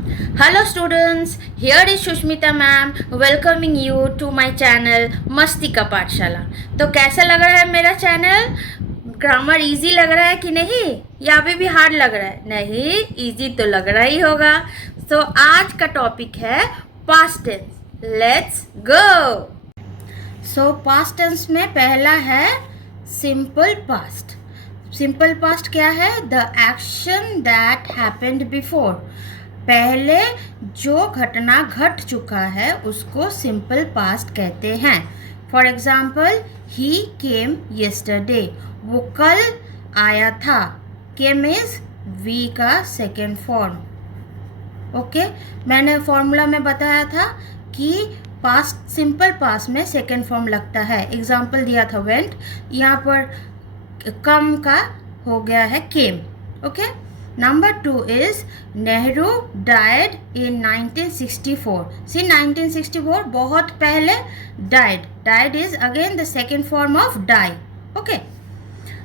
Hello students, here is Sushmita ma'am welcoming you to my channel मस्ती का पाठशाला। तो कैसा लग रहा है मेरा चैनल? ग्रामर इजी लग रहा है कि नहीं, या अभी भी हार्ड लग रहा है? नहीं, इजी तो लग रहा ही होगा। तो आज का टॉपिक है past tense. Let's go. So past tense में पहला है सिंपल पास्ट। सिंपल पास्ट क्या है? The action that happened before. पहले जो घटना घट चुका है उसको सिंपल पास्ट कहते हैं। For example, he came yesterday. वो कल आया था। केम इज वी का सेकेंड फॉर्म। ओके, मैंने फॉर्मूला में बताया था कि पास्ट सिंपल पास्ट में सेकेंड फॉर्म लगता है। एग्जाम्पल दिया था वेंट, यहाँ पर कम का हो गया है came. Okay, number 2 is Nehru died in 1964। See 1964 बहुत पहले died. Died is again the second form of die. Okay,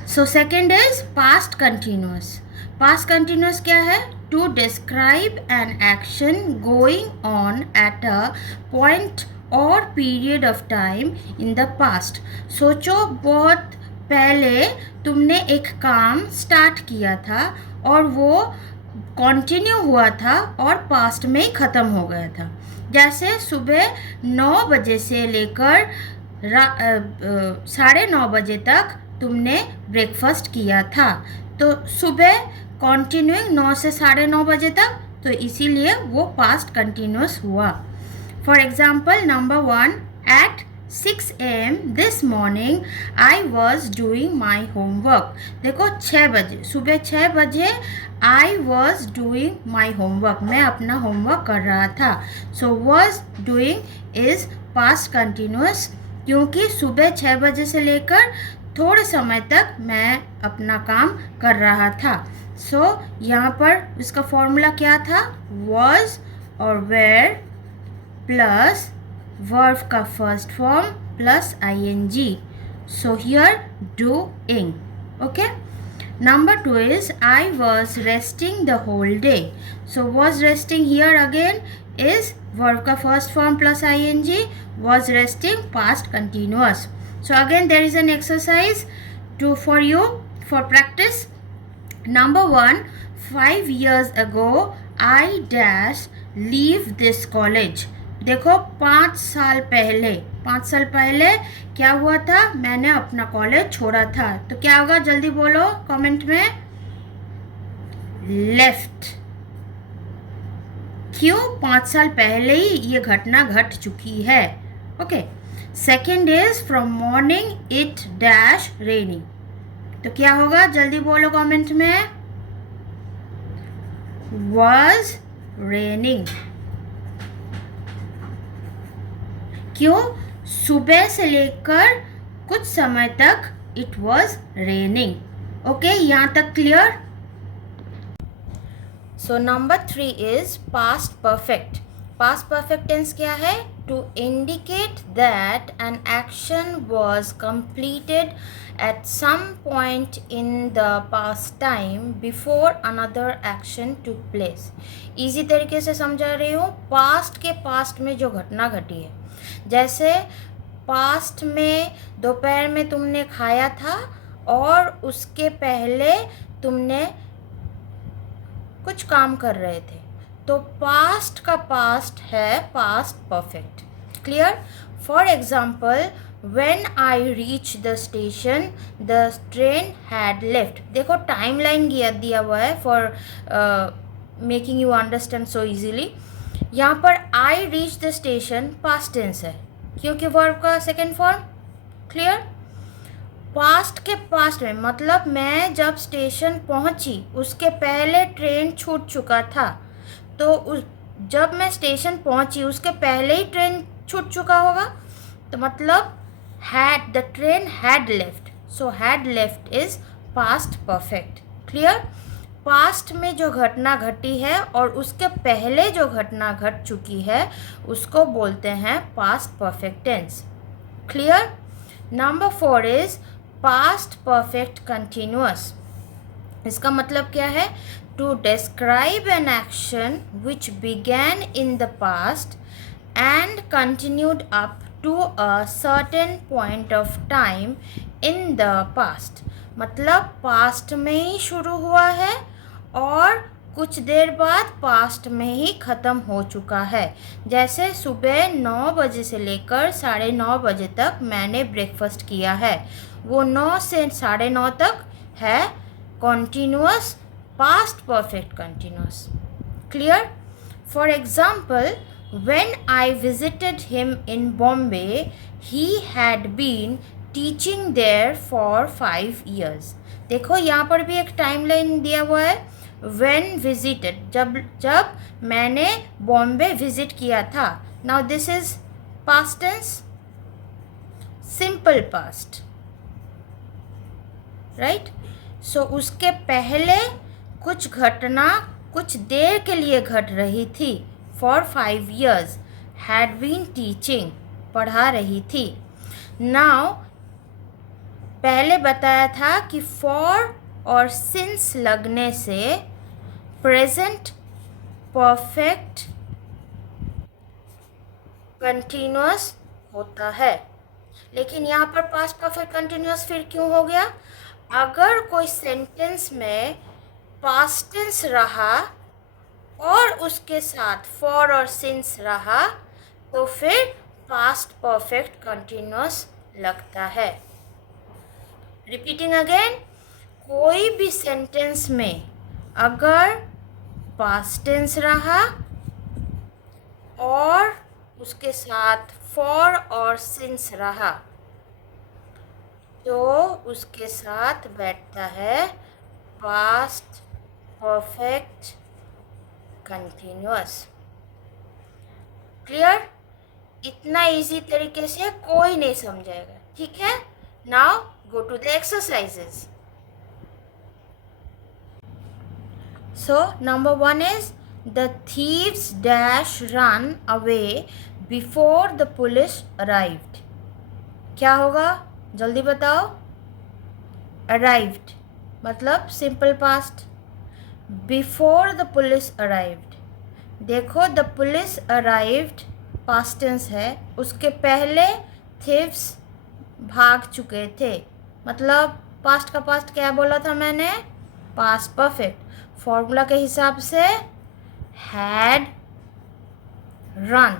so second is past continuous. Past continuous क्या है? To describe an action going on at a point और period of time in the past. सोचो, बहुत पहले तुमने एक काम start किया था और वो कंटिन्यू हुआ था और पास्ट में ही ख़त्म हो गया था। जैसे सुबह 9 बजे से लेकर 9:30 बजे तक तुमने ब्रेकफास्ट किया था, तो सुबह कंटिन्यूइंग 9 से 9:30 बजे तक, तो इसीलिए वो पास्ट कंटिन्यूअस हुआ। For example, number 1, at 6 AM this morning I was doing my homework. देखो, 6 बजे, सुबह 6 बजे I was doing my homework, मैं अपना होमवर्क कर रहा था। So was doing is past continuous, क्योंकि सुबह 6 बजे से लेकर थोड़े समय तक मैं अपना काम कर रहा था। सो यहाँ पर इसका फॉर्मूला क्या था? वॉज और वेयर प्लस वर्ब का first form plus ing. So here doing. Okay. Number 2 is I was resting the whole day. So was resting here again is verb का first form plus ing. Was resting past continuous. So again there is an exercise for you for practice. Number 1, 5 years ago I dash leave this college. देखो, 5 साल पहले क्या हुआ था? मैंने अपना college छोड़ा था। तो क्या होगा? जल्दी बोलो कमेंट में। लेफ्ट। क्यों? 5 साल पहले ही ये घटना घट चुकी है। Okay, second is from morning it dash raining. तो क्या होगा? जल्दी बोलो कमेंट में। Was raining. क्यों? सुबह से लेकर कुछ समय तक इट वॉज रेनिंग। ओके, यहाँ तक clear? So number 3 is past perfect. Past perfect tense क्या है? To indicate that an action was completed at some point in the past time before another action took place. Easy तरीके से समझा रही हूँ। Past के पास्ट में जो घटना घटी है, जैसे पास्ट में दोपहर में तुमने खाया था और उसके पहले तुमने कुछ काम कर रहे थे, तो पास्ट का पास्ट है past perfect. Clear? For example, when I reach the station the train had left. देखो, टाइम लाइन दिया हुआ है for making you understand so easily. यहाँ पर I reach the station past tense है, क्योंकि वर्ब का सेकेंड फॉर्म। क्लियर? पास्ट के पास्ट में मतलब मैं जब स्टेशन पहुंची उसके पहले ट्रेन छूट चुका था, तो जब मैं स्टेशन पहुंची उसके पहले ही ट्रेन छूट चुका होगा, तो मतलब the train had left. So had left is past perfect. Clear? Past में जो घटना घटी है और उसके पहले जो घटना घट चुकी है उसको बोलते हैं past perfect tense. Clear? Number 4 is past perfect continuous. इसका मतलब क्या है? to describe an action which began in the past and continued up to a certain point of time in the past. मतलब पास्ट में ही शुरू हुआ है और कुछ देर बाद पास्ट में ही ख़त्म हो चुका है. जैसे सुबह 9 बजे से लेकर 9:30 बजे तक मैंने ब्रेकफास्ट किया है. वो 9 से 9:30 तक है continuous past perfect continuous. Clear? For example, when I visited him in Bombay, he had been teaching there for 5 years. देखो यहाँ पर भी एक टाइम लाइन दिया हुआ है. When visited, जब मैंने बॉम्बे विजिट किया था. Now this is past tense, simple past, right? So उसके पहले कुछ घटना कुछ देर के लिए घट रही थी. For 5 years had been teaching, पढ़ा रही थी. Now पहले बताया था कि for और since लगने से प्रेजेंट परफेक्ट कंटिन्यूअस होता है. लेकिन यहाँ पर पास्ट परफेक्ट कंटिन्यूअस फिर क्यों हो गया? अगर कोई सेंटेंस में पास्ट टेंस रहा और उसके साथ फॉर और सिंस रहा तो फिर पास्ट परफेक्ट कंटिन्यूअस लगता है. रिपीटिंग अगेन, कोई भी सेंटेंस में अगर पास्ट टेंस रहा और उसके साथ फॉर और सिंस रहा तो उसके साथ बैठता है पास्ट परफेक्ट कंटिन्यूअस. क्लियर? इतना इजी तरीके से कोई नहीं समझाएगा. ठीक है? Now go to the exercises. So number 1 is the thieves dash run away before the police arrived. क्या होगा? जल्दी बताओ. Arrived मतलब simple past. Before the police arrived. देखो the police arrived past tense है. उसके पहले thieves भाग चुके थे. मतलब past का past क्या बोला था मैंने? Past perfect. फॉर्मूला के हिसाब से हैड रन.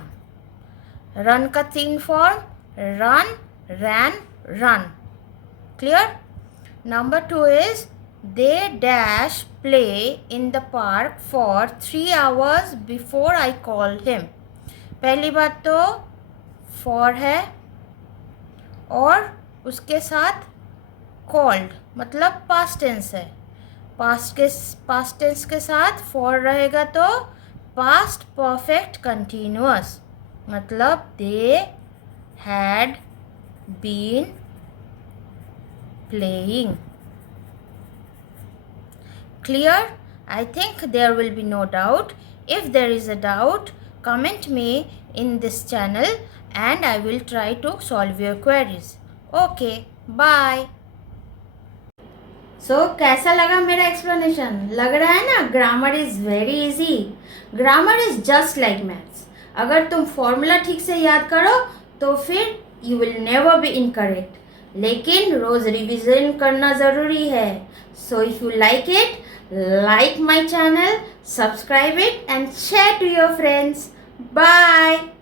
रन का 3 form, run, ran, run. Clear? Number 2 is they dash play in the park for 3 hours before I called him. पहली बात तो फॉर है और उसके साथ कॉल्ड मतलब पास्ट टेंस है. पास्ट टेंस के साथ फॉर रहेगा तो पास्ट परफेक्ट कंटिन्यूअस मतलब they had been playing. Clear? I think there will be no doubt. If there is a doubt, comment me in this channel and I will try to solve your queries. Okay, bye. So कैसा लगा मेरा explanation? लग रहा है ना grammar is very easy. Grammar is just like maths. अगर तुम formula ठीक से याद करो तो फिर you will never be incorrect. लेकिन रोज़ रिविज़न करना ज़रूरी है. So if you like it, like my channel, subscribe it and share to your friends. Bye.